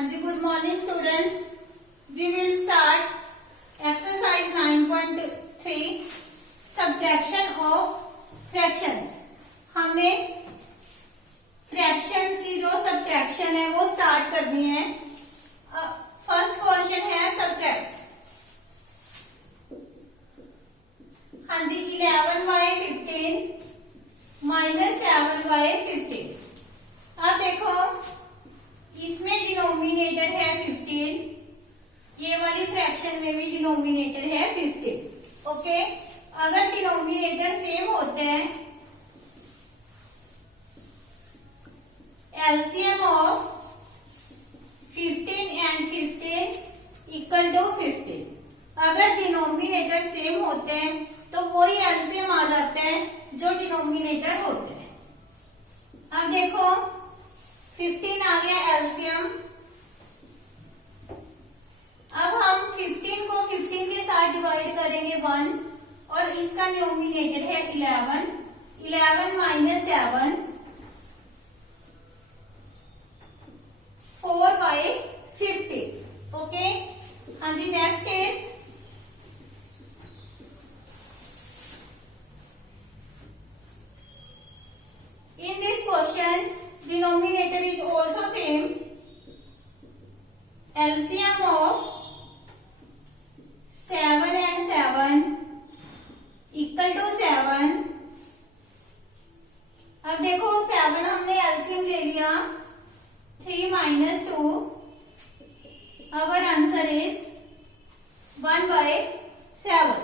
हाँ जी, good morning students. We will start exercise 9.3 subtraction of fractions. हमने fractions की जो सब्ट्रैक्शन है वो स्टार्ट करनी है। फर्स्ट क्वेश्चन है सब्ट्रैक्ट। हाँ जी, 11/15 माइनस 7/15। अब देखो, इसमें डिनोमिनेटर है 15, ये वाली फ्रैक्शन में भी डिनोमिनेटर है 15। ओके, अगर डिनोमिनेटर सेम होते हैं, LCM of 15 and 15 equal to 15। अगर डिनोमिनेटर सेम होते हैं तो वही एलसीएम आ जाते हैं जो डिनोमिनेटर होते हैं। अब देखो, 15 आ गया एलसीएम। अब हम 15 को 15 के साथ डिवाइड करेंगे 1, और इसका डिनोमिनेटर है 11। 11 माइनस 7 4/15। ओके, हाँ जी, next is in this question denominator is also same. LCM of 7 and 7 equal to 7। अब देखो, 7 हमने LCM ले लिया, 3 minus 2, our answer is 1/7।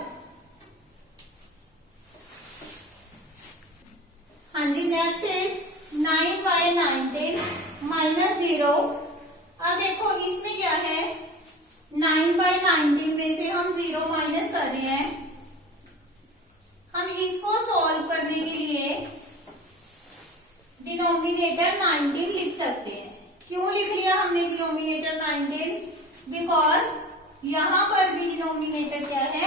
हाँ जी, नेक्स्ट इज 9/19 माइनस 0। अब देखो, इसमें क्या है, 9/19 में से हम 0 माइनस कर रहे हैं। हम इसको सॉल्व करने के लिए डिनोमिनेटर 19 लिख सकते हैं। क्यों लिख लिया हमने डिनोमिनेटर 19? बिकॉज यहां पर भी डिनोमिनेटर क्या है,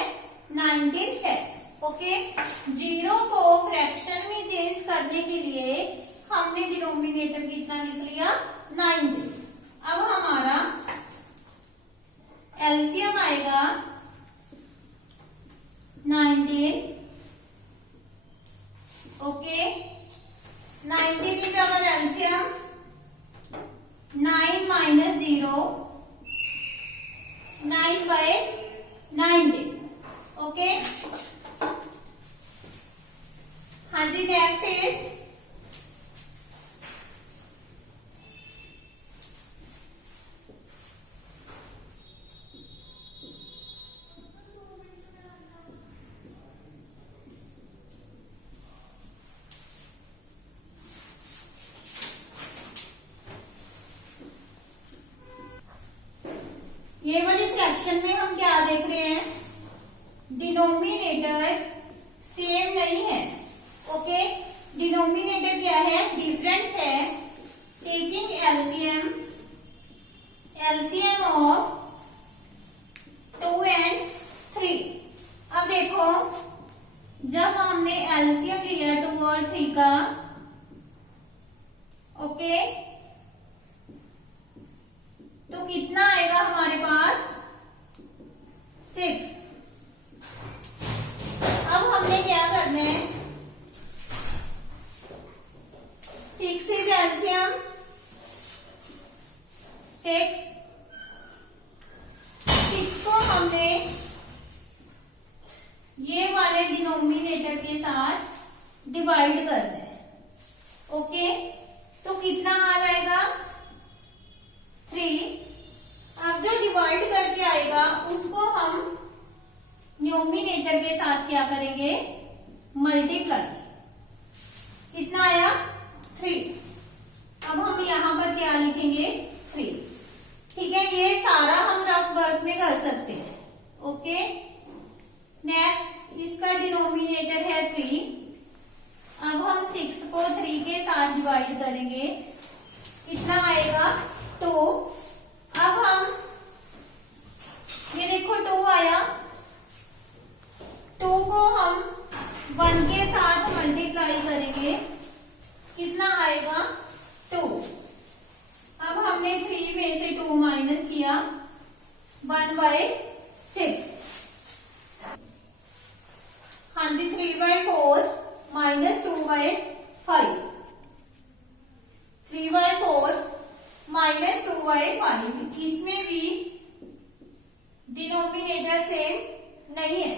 19 है। ओके, 0 को फ्रैक्शन में चेंज करने के लिए हमने डिनोमिनेटर कितना लिख लिया, 19। अब हमारा एलसीएम आएगा 19। Okay, 19 is our LCM. 9 minus 0 9/19। Okay, हाँ जी, नेक्स्ट इज ये वाली फ्रैक्शन में हम क्या देख रहे हैं, डिनोमिनेटर सेम नहीं है। ओके, डिनोमिनेटर क्या है, डिफरेंट है। Taking LCM, LCM of 2 and 3। अब देखो, जब हमने एलसीएम लिया 2 और 3 का, ओके, तो कितना आएगा हमारे पास, 6। अब हमने क्या करना है, 6 इज एलसीएम 6। 6 को हमने ये वाले डिनोमिनेटर के साथ डिवाइड करना है। ओके, तो कितना आ जाएगा, 3। अब जो डिवाइड करके आएगा उसको हम डिनोमिनेटर के साथ क्या करेंगे, मल्टीप्लाई। कितना आया, 3। अब हम यहां पर क्या लिखेंगे, 3। ठीक है, ये सारा हम रफ वर्क में कर सकते हैं। ओके, नेक्स्ट, इसका डिनोमिनेटर है 3। अब हम 6 को 3 के साथ डिवाइड करेंगे, कितना आएगा, 2। अब हम ये देखो, 2 आया, 2 को हम 1 के साथ मल्टीप्लाई करेंगे, कितना आएगा, 2। अब हमने 3 में से 2 लिया 1/6। हाँ जी 3/4 माइनस 2/5, 3/4 माइनस 2/5। इसमें भी डिनोमिनेटर सेम नहीं है।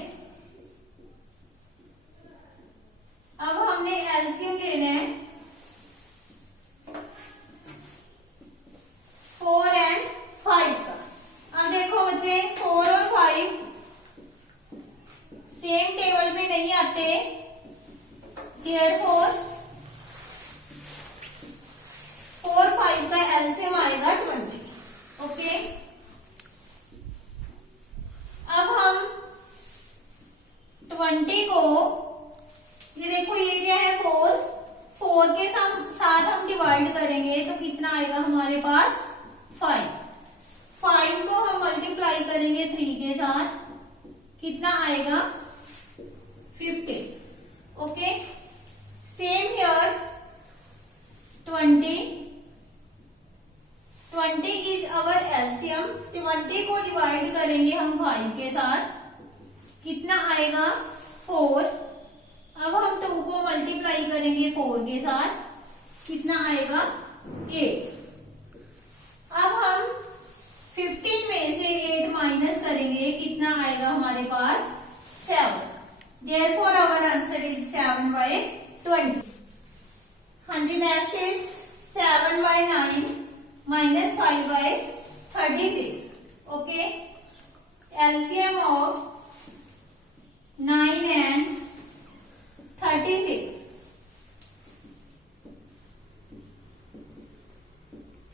अब हमने एलसीएम लेना है 4 और 5 का। अब देखो बच्चे 4 और 5 सेम टेबल पे नहीं आते, देयरफॉर 4 5 का एलसीएम आएगा 20। ओके, अब हम 20 को, ये देखो ये क्या है 4 के साथ हम डिवाइड करेंगे तो कितना आएगा हमारे पास 5 को हम मल्टीप्लाई करेंगे 3 के साथ, कितना आएगा 15। Okay, same here 20 is our LCM. 20 को डिवाइड करेंगे हम 5 के साथ, कितना आएगा 4। अब हम 2 को मल्टीप्लाई करेंगे 4 के साथ, कितना आएगा 8। अब हम 15 में से 8 माइनस करेंगे, कितना आएगा हमारे पास 7। Therefore our answer is 7/20। हाँ जी, next is 7/9 minus 5/36। Okay, LCM of 9 and 36।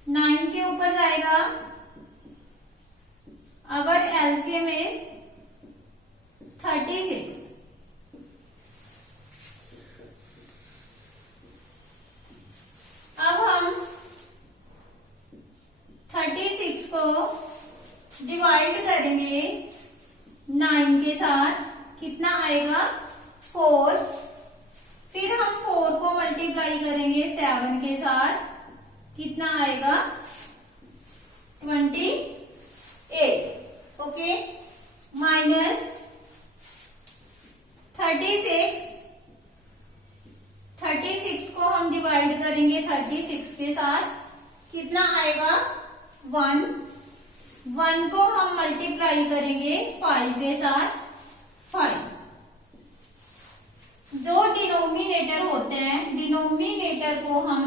9 के ऊपर जाएगा, अवर एलसीएम इज 36। अब हम 36 को डिवाइड करेंगे 9 के साथ, कितना आएगा 4। फिर हम 4 को मल्टीप्लाई करेंगे 7 के साथ, कितना आएगा 28। ओके, माइनस 36 को हम डिवाइड करेंगे 36 के साथ, कितना आएगा 1 को हम मल्टीप्लाई करेंगे 5 के साथ, 5। जो डिनोमिनेटर होते हैं, डिनोमिनेटर को हम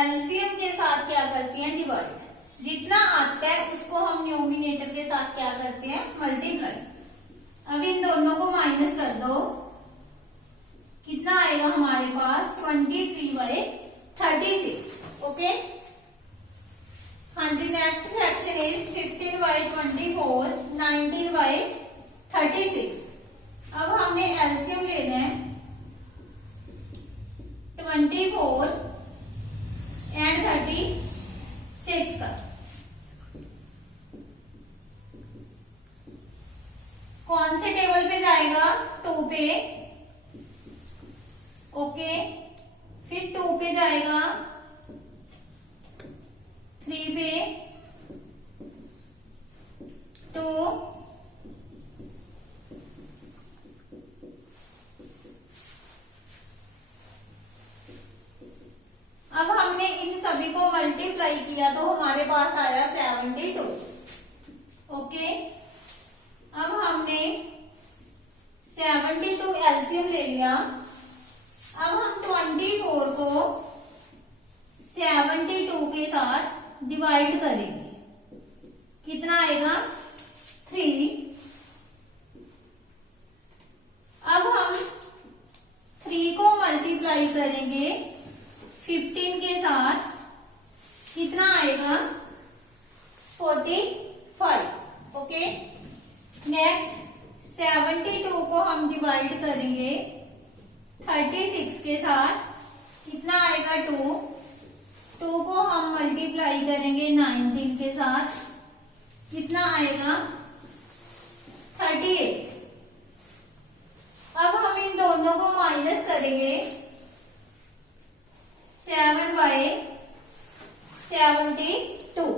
एलसीएम के साथ क्या करते हैं डिवाइड। जितना आता है उसको हम न्यूमिनेटर के साथ क्या करते हैं मल्टीप्लाई। अब इन दोनों को माइनस कर दो, कितना आएगा हमारे पास 23/36। ओके, हाँ जी, नेक्स्ट फ्रैक्शन इज 15/24 19/36। अब हमने एलसीएम लेना है 24 and 36 का। कौन से टेबल पे जाएगा 2 पे। ओके, फिर 2 पे जाएगा 3 पे 2, अब हमने इन सभी को मल्टीप्लाई किया तो हमारे पास आया 72। ओके, अब हमने 72 एलसीएम ले लिया। अब हम 24 को 72 के साथ डिवाइड करेंगे, कितना आएगा 3। अब हम 3 को मल्टीप्लाई करेंगे 15 के साथ, कितना आएगा 45। ओके, नेक्स्ट 72 को हम डिवाइड करेंगे 36 के साथ, कितना आएगा 2 को हम मल्टीप्लाई करेंगे 19 के साथ, कितना आएगा 38। अब हम इन दोनों को माइनस करेंगे 7/72।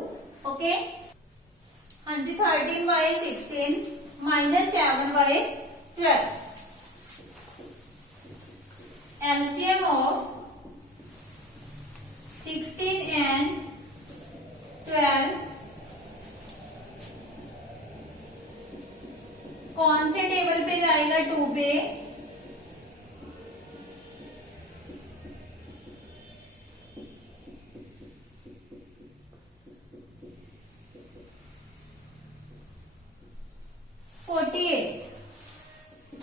ओके, हाँ जी 13/16 माइनस 7/12 LCM ऑफ 16 and 12 कौन से टेबल पे जाएगा? 2 पे।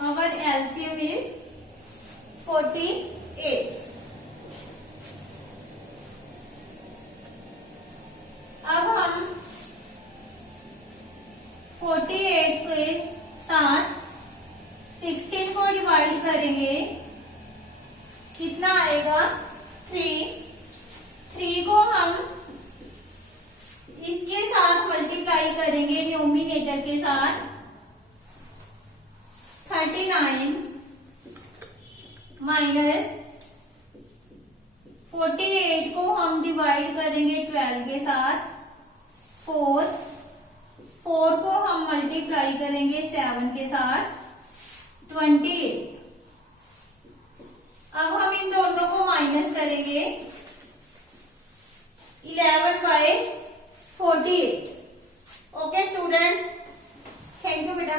Our LCM is 48. अब हम 48 के साथ 16 को डिवाइड करेंगे, कितना आएगा? 3 को हम इसके साथ मल्टीप्लाई करेंगे न्यूमिनेटर के साथ, 39 माइनस 48 को हम डिवाइड करेंगे 12 के साथ, 4 को हम मल्टीप्लाई करेंगे 7 के साथ, 28। अब हम इन दोनों को माइनस करेंगे, 11/48। ओके स्टूडेंट्स, थैंक यू बेटा।